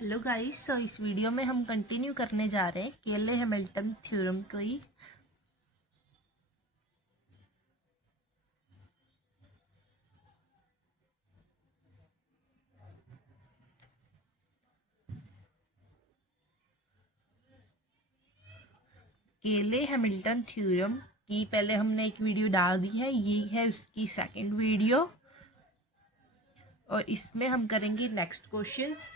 Hello guys. इस video में हम कंटिन्यू करने जा रहे हैं केले हैमिल्टन थ्योरम को ही। केले हैमिल्टन थ्योरम की पहले हमने एक वीडियो डाल दी है, ये है उसकी सेकंड वीडियो और इसमें हम करेंगे नेक्स्ट क्वेश्चंस।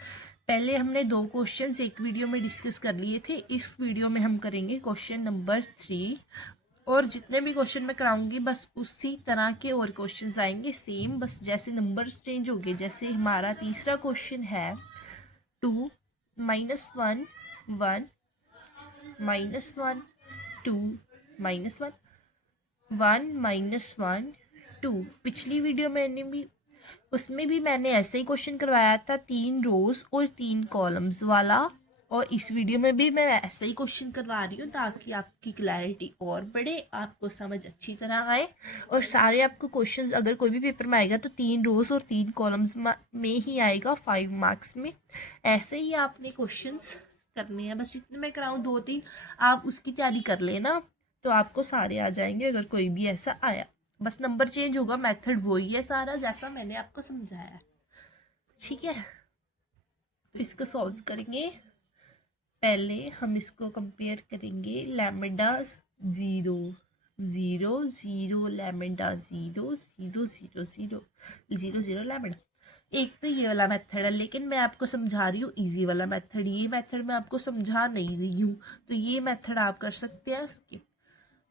पहले हमने 2 क्वेश्चंस एक वीडियो में डिस्कस कर लिए थे, इस वीडियो में हम करेंगे क्वेश्चन नंबर 3 और जितने भी क्वेश्चन मैं कराऊंगी बस उसी तरह के और क्वेश्चंस आएंगे सेम, बस जैसे नंबर्स चेंज होंगे। जैसे हमारा तीसरा क्वेश्चन है 2 -1 1 -1 2 -1 1 -1 2। पिछली वीडियो मैंने भी उसमें भी मैंने ऐसे ही क्वेश्चन करवाया था, 3 रोज और 3 कॉलम्स वाला, और इस वीडियो में भी मैं ऐसे ही क्वेश्चन करवा रही हूँ ताकि आपकी क्लैरिटी और बढ़े, आपको समझ अच्छी तरह आए। और सारे आपको क्वेश्चन अगर कोई भी पेपर में आएगा तो 3 रोज और 3 कॉलम्स में ही आएगा 5 मार्क्स में। ऐसे ही आपने क्वेश्चंस करने हैं, बस जितने मैं कराऊँ 2-3 आप उसकी तैयारी कर लेना तो आपको सारे आ जाएंगे अगर कोई भी ऐसा आया। बस नंबर चेंज होगा, मेथड वही है सारा जैसा मैंने आपको समझाया है। ठीक है, तो इसको सॉल्व करेंगे। पहले हम इसको कंपेयर करेंगे लैम्डा 0 0 0 लैम्डा 0 0 0 0 0 0 लैम्डा। एक तो ये वाला मेथड है, लेकिन मैं आपको समझा रही हूँ इजी वाला मेथड। ये मेथड मैं आपको समझा नहीं रही हूँ, तो ये मेथड आप कर सकते हैं स्किप।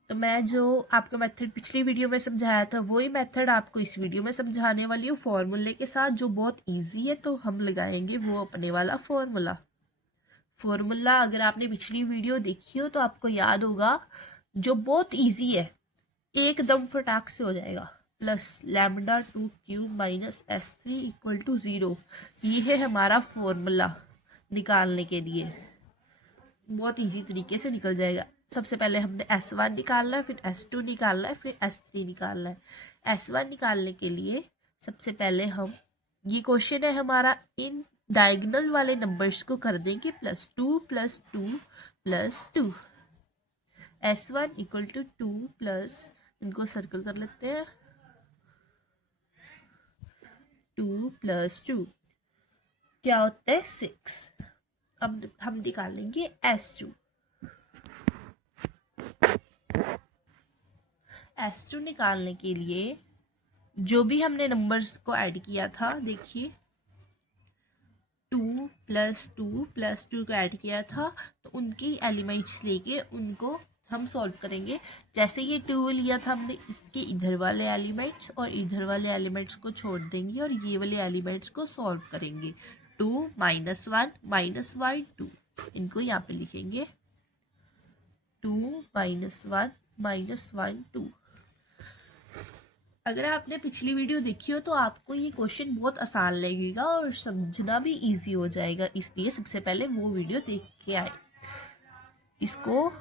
तो मैं जो आपका मेथड पिछली वीडियो में समझाया था वही मेथड आपको इस वीडियो में समझाने वाली हूँ फॉर्मूले के साथ, जो बहुत इजी है। तो हम लगाएंगे वो अपने वाला फॉर्मूला अगर आपने पिछली वीडियो देखी हो तो आपको याद होगा, जो बहुत इजी है, एकदम फटाक से हो जाएगा। Plus lambda 2 cube minus S3 equal to 0। ये है हमारा फॉर्मूला निकालने के लिए, बहुत इजी तरीके से निकल जाएगा। सबसे पहले हमने S1 निकालना है, फिर S2 निकालना है, फिर S3 निकालना है। S1 निकालने के लिए सबसे पहले हम, ये क्वेश्चन है हमारा, इन डायगोनल वाले नंबर्स को कर देंगे +2 +2 +2। S1 इक्वल टू 2 प्लस, इनको सर्कल कर लेते हैं, 2 + 2 क्या होता है 6। अब हम निकालेंगे S2। S2 निकालने के लिए जो भी हमने नंबर्स को ऐड किया था, देखिए 2 + 2 + 2 को ऐड किया था, तो उनकी एलिमेंट्स लेके उनको हम सॉल्व करेंगे। जैसे ये 2 लिया था हमने, इसके इधर वाले एलिमेंट्स और इधर वाले एलिमेंट्स को छोड़ देंगे और ये वाले एलिमेंट्स को सॉल्व करेंगे। 2 -1 -1 2, इनको यहाँ पे लिखेंगे 2 -1 -1 2। अगर आपने पिछली वीडियो देखी हो तो आपको ये क्वेश्चन बहुत आसान लगेगा और समझना भी इजी हो जाएगा, इसलिए सबसे पहले वो वीडियो देख के आए। इसको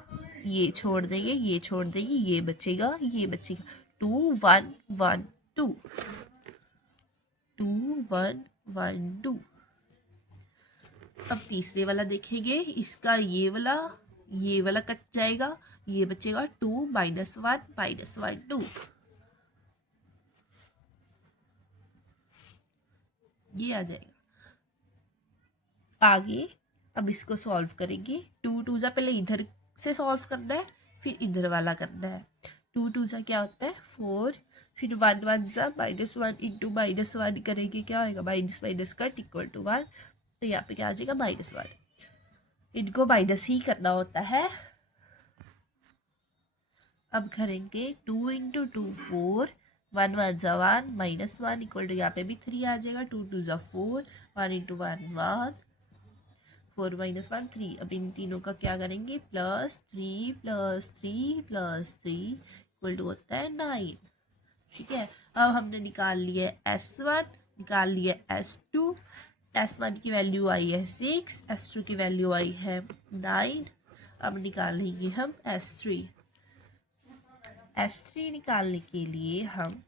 ये छोड़ देंगे, ये छोड़ देंगे, ये बचेगा, ये बचेगा। 2 1 1 2 2 1 1 2। अब तीसरे वाला देखेंगे, इसका ये वाला कट जाएगा, ये बचेगा 2 -1 -1 2। ये आ जाएगा आगे। अब इसको सॉल्व करेंगे। 2 2 जा पहले इधर से सॉल्व करना है, फिर इधर वाला करना है। 2 2 जा क्या होता है 4, फिर 1 1 जा -1 इंटू -1 करेंगे, क्या होगा minus minus cut equal to 1। तो यहाँ पे क्या आ जाएगा -1। इनको माइनस ही करना होता है। अब करेंगे 2 इंटू 2 4, 1 1 जा 1 -1 इक्वल टू, यहाँ पे भी 3 आ जाएगा। 2 2 जा 4, 1 इंटू 1 1, 4 -1 3। अब इन तीनों का क्या करेंगे, +3 +3 +3 इक्वल टू होता है 9। ठीक है, अब हमने निकाल लिया S1, निकाल लिया S2। S1 की वैल्यू आई है 6, S2 की वैल्यू आई है 9। अब निकालेंगे हम S3। S3 निकालने के लिए हम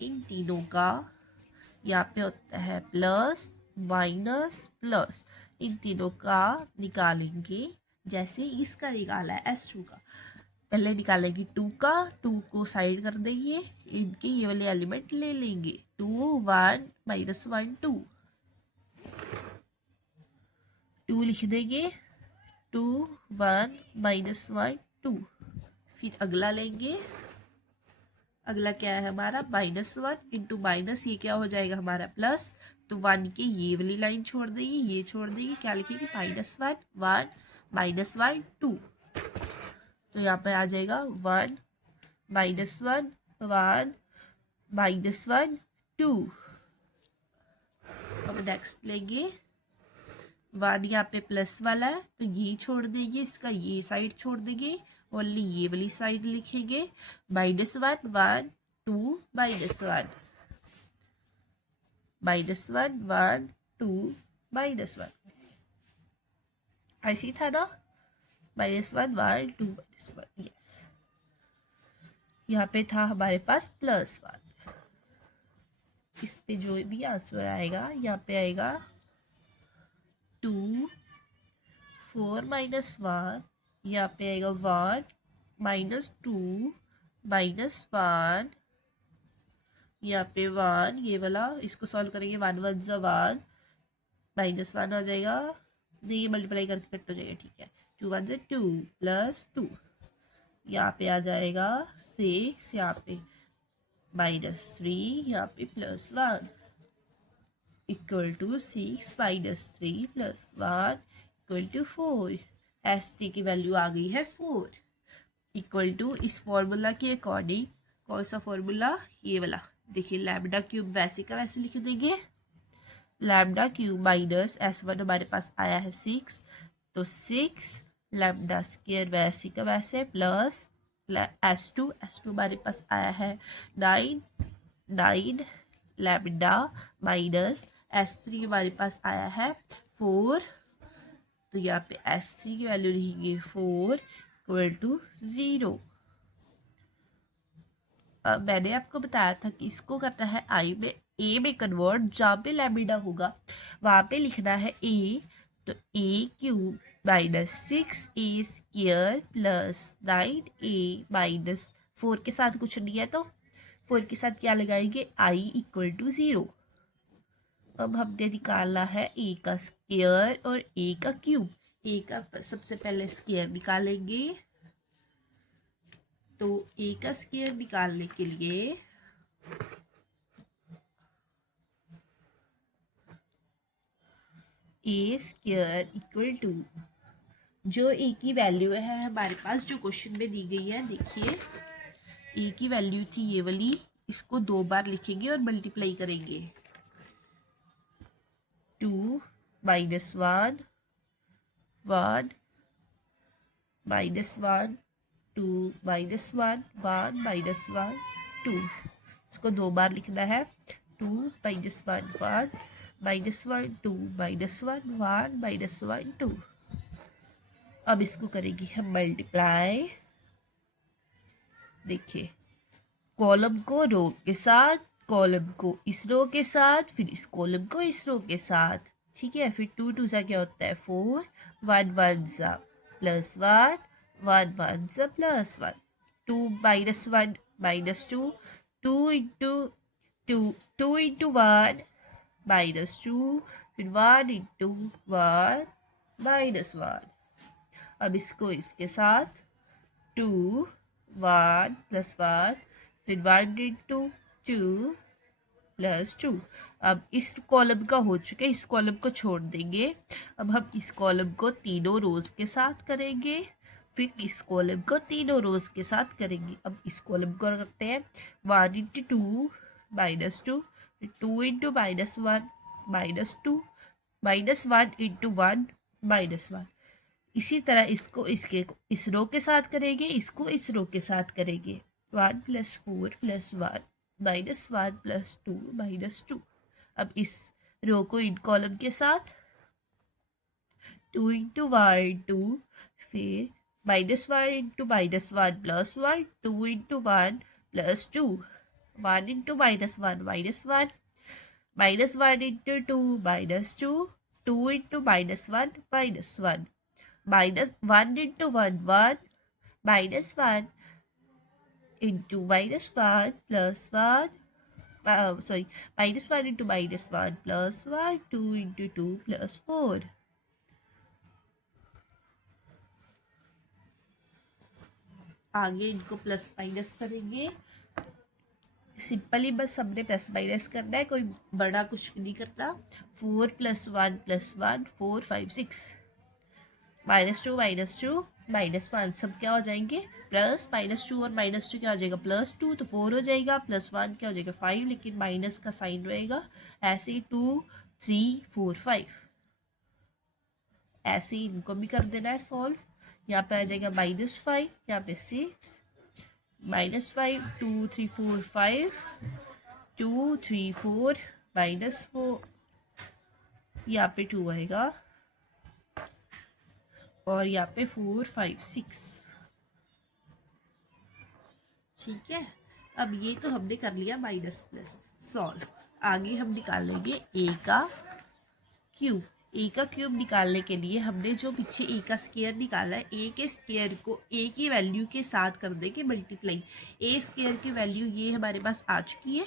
इन तीनों का, यहाँ पे होता है प्लस माइनस प्लस, इन तीनों का निकालेंगे। जैसे इसका निकाला है S2 का, पहले निकालेंगे 2 का, 2 को साइड कर देंगे, इनके ये वाले एलिमेंट ले लेंगे। 2 1 माइनस 1 2, 2 लिख देंगे, 2 1 माइनस 1 2। फिर अगला लेंगे, अगला क्या है हमारा -1 इंटू माइनस, ये क्या हो जाएगा हमारा प्लस। तो 1 की ये वाली लाइन छोड़ देंगे, ये छोड़ देंगे, क्या लिखेंगे -1 1 -1 2। तो यहाँ पे आ जाएगा 1 -1 1 -1 2। अब नेक्स्ट लेंगे, 1 यहाँ पे प्लस वाला है तो ये छोड़ देंगे, इसका ये साइड छोड़ देंगे, ओनली ये वाली साइड लिखेंगे। -1 1 2 -1 -1 1 2 -1, ऐसी था ना, -1 1 2 -1। यस, यहाँ पे था हमारे पास +1। इस पे जो भी आंसर आएगा यहाँ पे आएगा 2 4 -1, यहाँ पे आएगा 1 -2 -1, यहाँ पे 1, ये वाला इसको सॉल्व करेंगे, 1 1 ज़ा 1 -1 आ जाएगा, नहीं ये मल्टीप्लाई करके कट हो जाएगा, ठीक है। 2 1 ज़ा 2 +2, यहाँ पे आ जाएगा 6, यहाँ पे -3, यहाँ पे +1 equal to 6 -3 +1 equal to 4। S3 की वैल्यू आ गई है 4, इक्वल टू इस फॉर्मूला के अकॉर्डिंग, कौन सा फॉर्मूला, ये वाला देखिए, लैम्डा क्यूब वैसे का वैसे लिख देंगे, लैम्डा क्यूब माइनस S1 हमारे पास आया है 6, तो 6 लैम्डा स्क्वायर वैसे का वैसे प्लस S2 हमारे पास आया है 9 लैम्डा माइनस S3 हमारे पास आया है 4, तो यहाँ पे S3 की वैल्यू लिखेंगे 4 इक्वल टू 0। अब मैंने आपको बताया था कि इसको करना है ए में कन्वर्ट, जहाँ पे लैम्डा होगा वहाँ पे लिखना है ए, तो A³ -6A² +9A -4 के साथ कुछ नहीं है तो 4 के साथ क्या लगाएंगे, I इक्वल टू 0। अब हमने निकालना है ए का स्क्वायर और ए का क्यूब। ए का सबसे पहले स्क्वायर निकालेंगे, तो ए का स्क्वायर निकालने के लिए A² इक्वल टू, जो ए की वैल्यू है हमारे पास जो क्वेश्चन में दी गई है, देखिए ए की वैल्यू थी ये वाली, इसको 2 बार लिखेंगे और मल्टीप्लाई करेंगे। 2 -1 1 -1 2 -1 1 -1 2, इसको 2 बार लिखना है। 2 -1 1 -1 2 -1 1 -1 2। अब इसको करेंगे हम मल्टीप्लाई। देखिए, कॉलम को रो के साथ, कॉलम को इस रो के साथ, फिर इस कॉलम को इस रो के साथ, ठीक है। फिर 2 2 सा क्या होता है 4, 1 1 सा +1, 1 1 सा +1, 2 -1 -2, 2 इंटू 2 2 इंटू 1 -2, फिर 1 इंटू 1 -1। अब इसको इसके साथ 2 1 +1, फिर 1 इंटू 2 +2। अब इस कॉलम का हो चुका है, इस कॉलम को छोड़ देंगे। अब हम इस कॉलम को तीनों रोज के साथ करेंगे, फिर इस कॉलम को तीनों रोज के साथ करेंगे। अब इस कॉलम को रखते हैं 1 इंटू 2 -2, 2 इंटू -1 -2, -1 इंटू 1 -1। इसी तरह इसको इसके इस रो के साथ करेंगे, इसको इस रो के साथ करेंगे। 1 + 4 + 1 -1 + 2 -2। अब इस रो को इन कॉलम के साथ 2 इंटू 1 2, फिर -1 into -1 +1, 2 into 1 +2, 1 into -1 -1, -1 into 2 -2, 2 into -1 -1, -1 into 1 1, -1 into -1 plus 1, sorry, -1 into -1 plus 1, 2 into 2 plus 4. आगे इनको प्लस माइनस करेंगे। सिंपली बस हमने प्लस माइनस करना है, कोई बड़ा कुछ नहीं करना। 4 + 1 + 1 4 5 6, -2 -2 -1 सब क्या हो जाएंगे प्लस, -2 और -2 क्या हो जाएगा +2, तो 4 हो जाएगा, +1 क्या हो जाएगा 5, लेकिन माइनस का साइन रहेगा। ऐसे ही 2 3 4 5, ऐसे ही इनको भी कर देना है सॉल्व। यहाँ पे आ जाएगा -5, यहाँ पे 6, -5 2 3 4 5, 2 3 4 -4, यहाँ पे 2 आएगा, और यहाँ पे 4 5 6। ठीक है, अब ये तो हमने कर लिया माइनस प्लस सॉल्व। आगे हम निकालेंगे ए का क्यूब। ए का क्यूब निकालने के लिए हमने जो पीछे ए का स्क्वायर निकाला है, ए के स्क्वायर को ए की वैल्यू के साथ कर देंगे मल्टीप्लाई। ए स्क्वायर की वैल्यू ये हमारे पास आ चुकी है,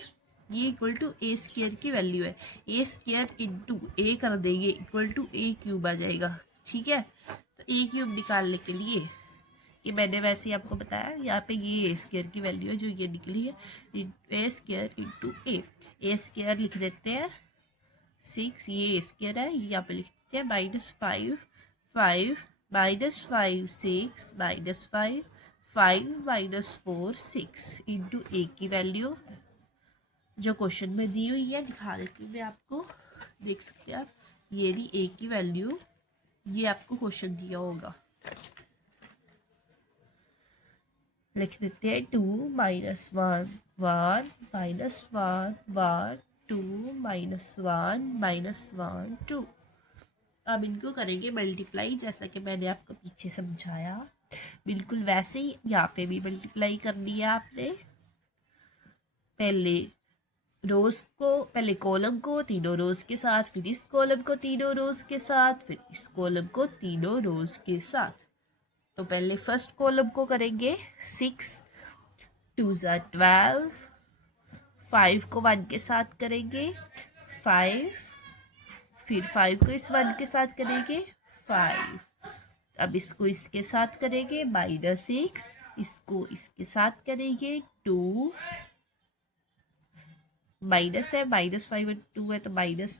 ये इक्वल टू ए स्क्वायर की वैल्यू है। ए स्क्वायर इंटू ए कर देंगे इक्वल टू ए क्यूब आ जाएगा। ठीक है, तो ए क्यूब निकालने के लिए ये मैंने वैसे ही आपको बताया, यहाँ पे ये ए स्क्वायर की वैल्यू है जो ये निकली है, ए स्क्वायर इंटू ए स्क्वायर लिख देते हैं 6, ये स्क्वायर है, यहाँ पे लिखते हैं -5 5 -5 6 -5 5 -4 6 इंटू ए की वैल्यू जो क्वेश्चन में दी हुई है, दिखा देती हूँ मैं आपको, देख सकते हैं आप, ये रही ए की वैल्यू, ये आपको क्वेश्चन दिया होगा। लिख देते हैं 2 -1 1 -1 1 2 -1 -1 2। अब इनको करेंगे मल्टीप्लाई, जैसा कि मैंने आपको पीछे समझाया, बिल्कुल वैसे ही यहाँ पे भी मल्टीप्लाई करनी है आपने। पहले रोज को, पहले कॉलम को तीनों रोज के साथ, फिर इस कॉलम को तीनों रोज के साथ, फिर इस कॉलम को तीनों रोज के साथ। तो पहले फर्स्ट कॉलम को करेंगे 6 2 12, 5 को 1 के साथ करेंगे 5, फिर 5 को इस 1 के साथ करेंगे 5, अब इसको इसके साथ करेंगे -6, इसको इसके साथ करेंगे 2, माइनस है, -5 और 2 है तो -10,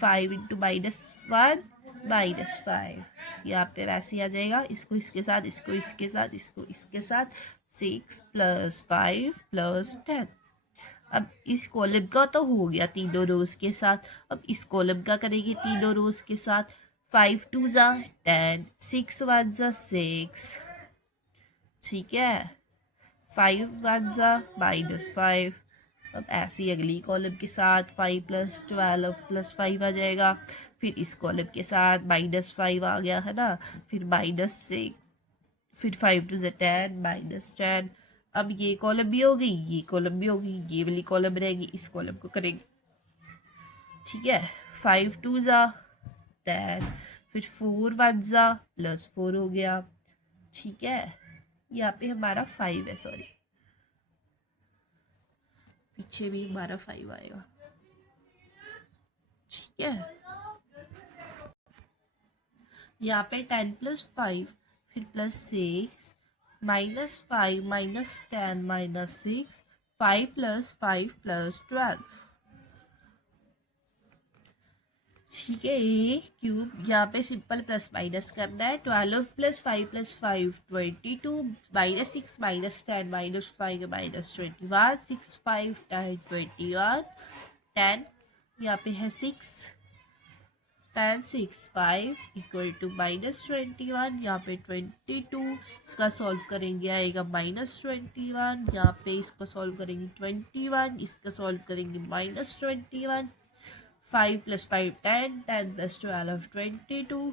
5 इंटू -1 -5, यहाँ पे वैसे ही आ जाएगा, इसको इसके साथ, इसको इसके साथ, इसको इसके साथ, 6 + 5 + 10। अब इस कॉलम का तो हो गया तीनों रोज के साथ, अब इस कॉलम का करेंगे तीनों रोज के साथ। 5 2 10, 6 1 6, ठीक है, 5 1 -5। अब ऐसे ही अगली कॉलम के साथ 5 + 12 + 5 आ जाएगा, फिर इस कॉलम के साथ -5 आ गया है ना, फिर -6, फिर 5 2 10 -10। अब ये कॉलम भी हो गई, ये कॉलम भी हो गई, ये वाली कॉलम रहेगी, इस कॉलम को करेंगे। ठीक है, 5 2 10, फिर 4 1 +4 हो गया। ठीक है, यहाँ पे हमारा 5 है, सॉरी पीछे भी हमारा 5 आएगा। ठीक है, यहाँ पे 10 + 5, फिर +6, -5 -10 -6, 5 + 5 + 12। ठीक है, ए क्यूब, यहाँ पे सिंपल प्लस माइनस करना है। 12 + 5 + 5 22, -6 -10 -5 -21, 6 5 10 21, 10, यहाँ पे है 6, 10 6 5 = -21, यहाँ पे 22, इसका सॉल्व करेंगे आएगा -21, यहाँ पे इसका सॉल्व करेंगे 21, इसका सॉल्व करेंगे -21, 5 + 5 10, 10 + 12 22,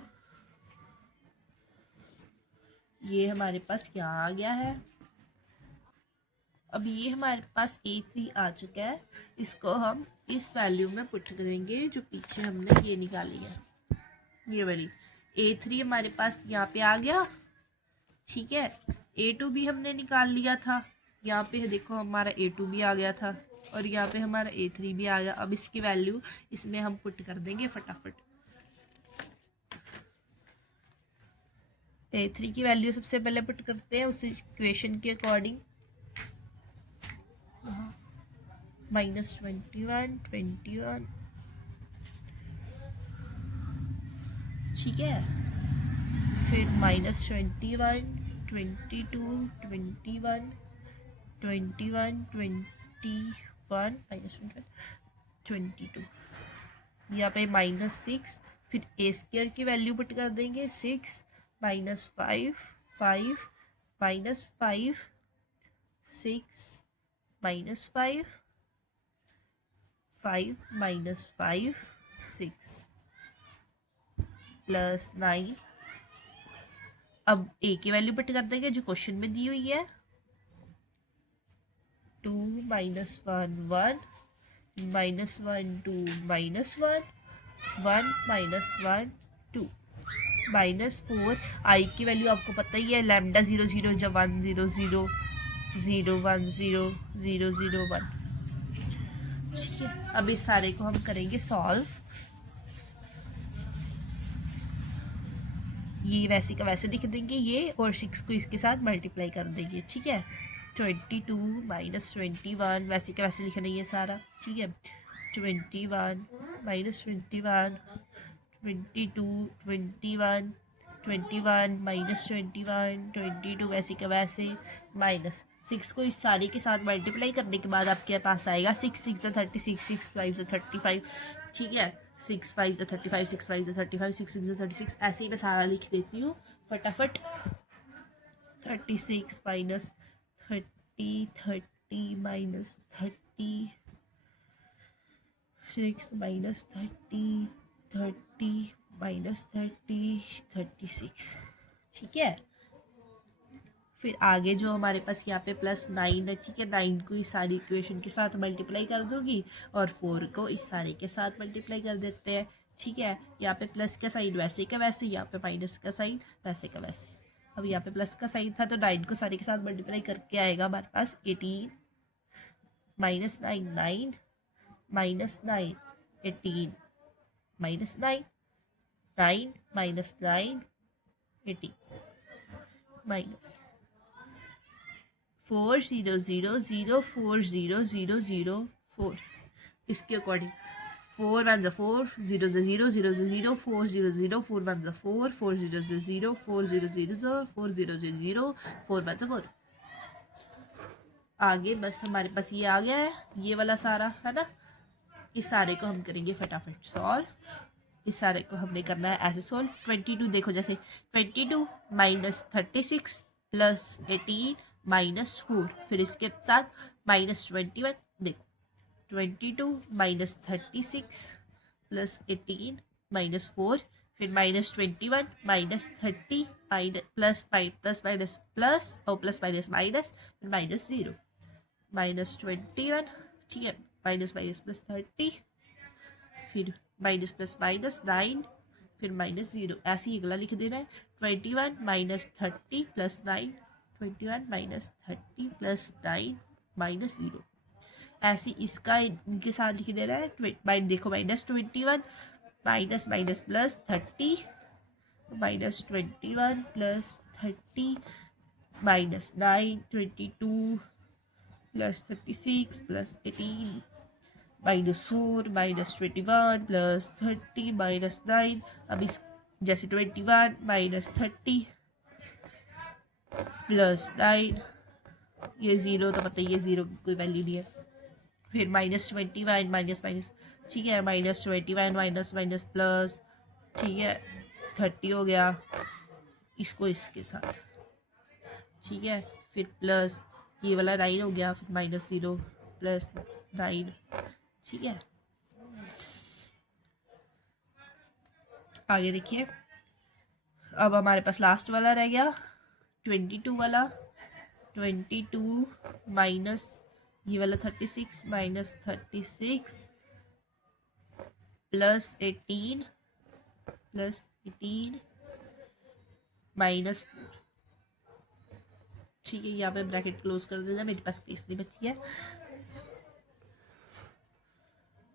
ये हमारे पास क्या आ गया है। अब ये हमारे पास A3 आ चुका है, इसको हम इस वैल्यू में पुट करेंगे जो पीछे हमने ये निकाली है, ये वाली A3 हमारे पास यहाँ पे आ गया। ठीक है, A2 भी हमने निकाल लिया था, यहाँ पे देखो हमारा A2 भी आ गया था और यहाँ पे हमारा A3 भी आ गया। अब इसकी वैल्यू इसमें हम पुट कर देंगे फटाफट। A3 की वैल्यू सबसे पहले पुट करते हैं उस इक्वेशन के अकॉर्डिंग, -21 21, ठीक है, फिर -21 22 21 21 21 -22, यहाँ पे -6, फिर A² की वैल्यू पुट कर देंगे 6 -5 5 -5 6 -5 5 -5 6 +9। अब A की वैल्यू पुट कर देंगे जो क्वेश्चन में दी हुई है, 2 -1 1 -1 2 -1 1 -1 2 -4। I की वैल्यू आपको पता ही है, लैम्डा 0 0 जब 1 0 0 0 1 0 0 0 1। ठीक है, अब इस सारे को हम करेंगे सॉल्व। ये वैसे का वैसे लिख देंगे ये, और 6 को इसके साथ मल्टीप्लाई कर देंगे। ठीक है, 22 -21 वैसे का वैसे लिखना ये सारा। ठीक है, 21 -21 22 21 21 -21 22 वैसे का वैसे, -6 को इस सारे के साथ मल्टीप्लाई करने के बाद आपके पास आएगा 6 6 36 6 5 35। ठीक है, 6 5 35 6 5 35 6 6 36, ऐसे ही मैं सारा लिख देती हूँ फटाफट। 36 -30 30 -36 -30 30 -30 36। ठीक है, फिर आगे जो हमारे पास यहाँ पे +9 है। ठीक है, 9 को इस सारी इक्वेशन के साथ मल्टीप्लाई कर दूंगी और 4 को इस सारे के साथ मल्टीप्लाई कर देते हैं। ठीक है, यहाँ पे प्लस का साइन वैसे का वैसे, यहाँ पे माइनस का साइन वैसे का वैसे। अब यहाँ पे प्लस का साइन था तो 9 को सारे के साथ मल्टीप्लाई करके आएगा हमारे पास 18 -9 9 -9 18 -9 9 -9 18 -4 0 0 0 4 0 0 0 4। इसके अकॉर्डिंग 4 1 4 0 0 0 0 4 0 0 4 1 4 4 0 0 4 0 0 4 0 0 4 1 4। आगे बस हमारे पास ये आ गया है, ये वाला सारा है ना। इस सारे को हम करेंगे फटाफट सॉल्व। इस सारे को हमने करना है ऐसे सॉल्व। 22 देखो, जैसे 22 -36 +18 -4, फिर इसके साथ -21 देखो, 22 -36 +18 -4, फिर -21 -30 प्लस माइनस प्लस और प्लस माइनस माइनस, फिर -0 -21। ठीक है, माइनस माइनस +30, फिर माइनस प्लस माइनस 9, फिर -0, ऐसे ही अगला लिख देना है। 21 -30 +9 21 -30 +9 -0, ऐसे इसका इनके साथ लिख देना है। देखो -21 माइनस माइनस +30 -21 +30 -9 22 +36 +18 -4 -21 +30 -9। अब इस जैसे 21 -30 +9, ये 0 तो पता ही है, 0 की कोई वैल्यू नहीं है। फिर -21 माइनस माइनस, ठीक है, -21 माइनस माइनस प्लस, ठीक है, 30 हो गया इसको इसके साथ। ठीक है, फिर प्लस ये वाला 9 हो गया, फिर -0 +9। ठीक है, आगे देखिए, अब हमारे पास लास्ट वाला रह गया 22 वाला। 22 माइनस ये वाला 36 माइनस 36 प्लस 18 माइनस 4। ठीक है, यहाँ पे ब्रैकेट क्लोज कर देना, मेरे पास स्पेस नहीं बची है।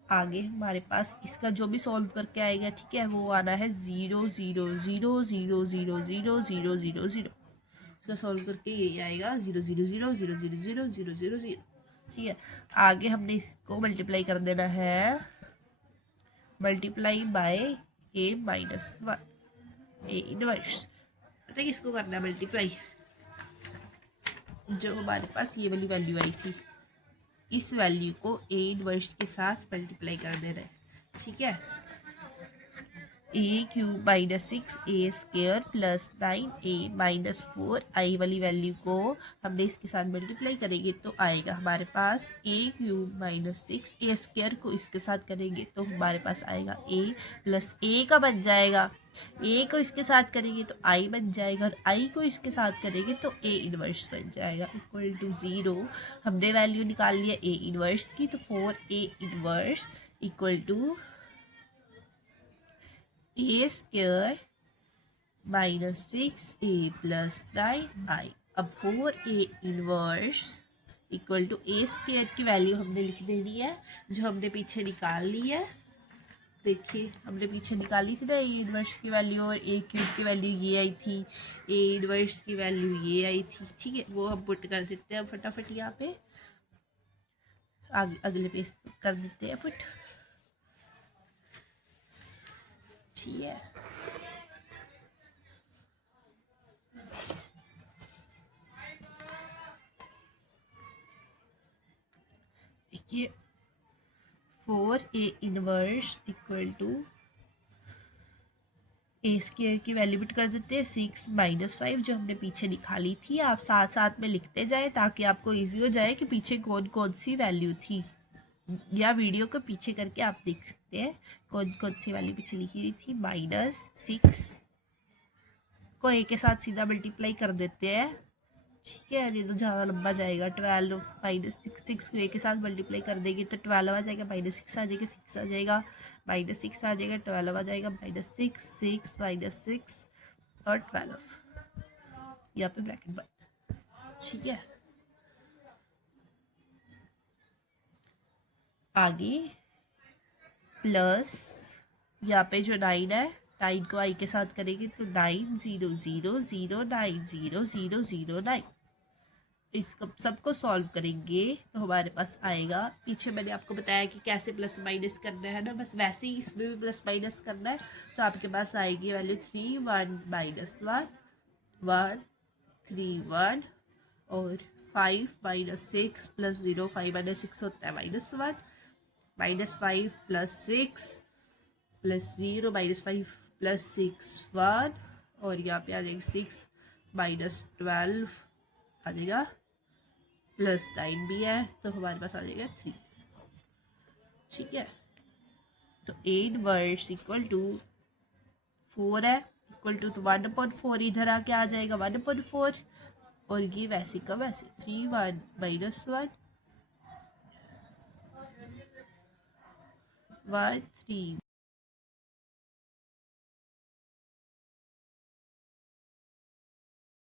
आगे हमारे पास इसका जो भी सॉल्व करके आएगा, ठीक है, वो आना है 0 0 0 0 0 0 0 0 0। इसका सॉल्व करके यही आएगा 0 0 0 0 0 0 0 0 0। ठीक है, आगे हमने इसको मल्टीप्लाई कर देना है, multiply by a minus 1 a inverse. पता है किसको करना है मल्टीप्लाई? जो हमारे पास ये वाली वैल्यू आई थी, इस वैल्यू को a इनवर्स के साथ मल्टीप्लाई कर देना है। ठीक है, a cube minus 6 a square plus 9 a minus 4 आई वाली वैल्यू को हमने इसके साथ मल्टीप्लाई करेंगे तो आएगा हमारे पास a cube minus 6 a square को इसके साथ करेंगे तो हमारे पास आएगा a प्लस a का बन जाएगा, a को इसके साथ करेंगे तो i बन जाएगा, और i को इसके साथ करेंगे तो a इनवर्स बन जाएगा इक्वल टू 0। हमने वैल्यू निकाल लिया a इनवर्स की, तो 4a inverse equal to a square minus 6a plus 9i। अब 4a inverse equal to a square की वैल्यू हमने लिख देनी है जो हमने पीछे निकाल ली है। देखिए, हमने पीछे निकाली थी ना a इनवर्स की वैल्यू, और a क्यूब की वैल्यू ये आई थी, a इनवर्स की वैल्यू ये आई थी। ठीक है, वो हम पुट कर देते हैं फटाफट यहाँ पे, अगले पेज कर देते हैं पुट। ठीक है, देखिए 4a inverse equal to a square की वैल्यू पुट कर देते हैं 6 माइनस 5 जो हमने पीछे निकाली थी। आप साथ साथ में लिखते जाए ताकि आपको इजी हो जाए कि पीछे कौन कौन सी वैल्यू थी, या वीडियो को पीछे करके आप देख सकते हैं कौन कौन सी वैल्यू पीछे लिखी हुई थी। माइनस 6 को a के साथ सीधा मल्टीप्लाई कर देते हैं। ठीक है, ये तो ज़्यादा लंबा जाएगा। 12 माइनस 6 को a के साथ मल्टीप्लाई कर देंगे तो 12 आ जाएगा, माइनस 6 आ जाएगा, 6 आ जाएगा, माइनस 6 आ जाएगा, 12 आ जाएगा, माइनस 6 6 माइनस 6 और 12, यहाँ पे ब्रैकेट बंद। ठीक है, आगे प्लस यहाँ पे जो 9 है, 9 को i के साथ करेंगे तो 9 0 0 0 9 0 0 0 9। इसको सबको सॉल्व करेंगे तो हमारे पास आएगा, पीछे मैंने आपको बताया कि कैसे प्लस माइनस करना है ना, बस वैसे ही इसमें भी प्लस माइनस करना है। तो आपके पास आएगी वैल्यू 3 1 माइनस 1 1 3 1 और 5 माइनस 6 प्लस 0 5 माइनस 6 होता है minus 1 minus 5 plus 6 plus 0 minus 5 plus 6 1 और यहाँ पे आ जाएगा 6 माइनस 12 आ जाएगा, प्लस 9 भी है तो हमारे पास आ जाएगा 3। ठीक है, तो 8 वर्स इक्वल टू 4 है, इक्वल टू तो 1/4 इधर आके आ जाएगा 1/4, और ये वैसे का वैसे 3 1 माइनस 1 1 3